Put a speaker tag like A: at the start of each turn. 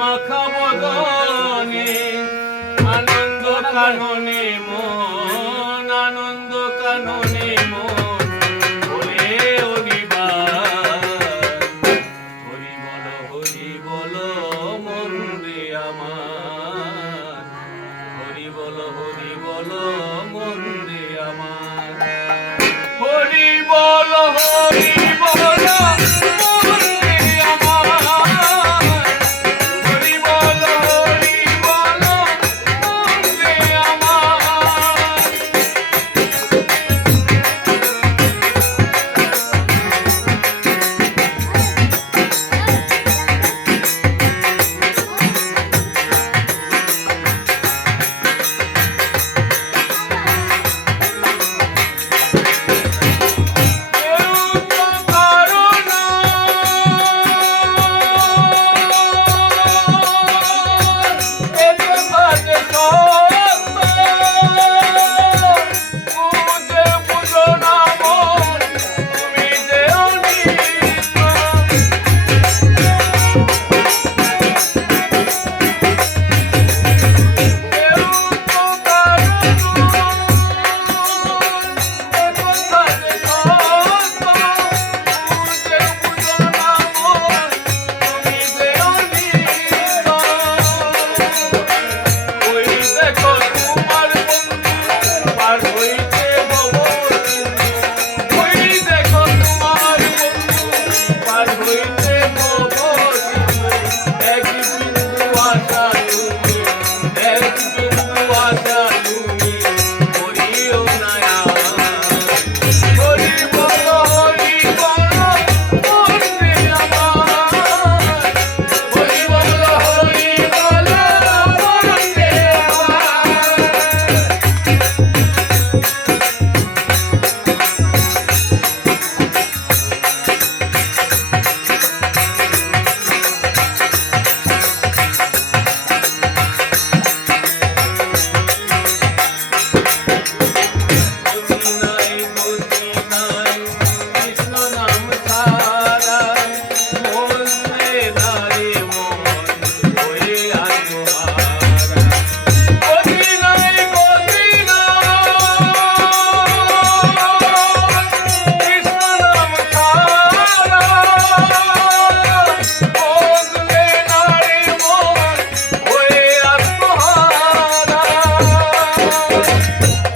A: মাখা বদনে, আনন্দ কাননে মন, আনন্দ কাননে মন, বলে হরিবার হরি বল হরি বল মন রে আমার হরি বল হরি বল মন রে আমার হরি বল হরি বল। Thank you.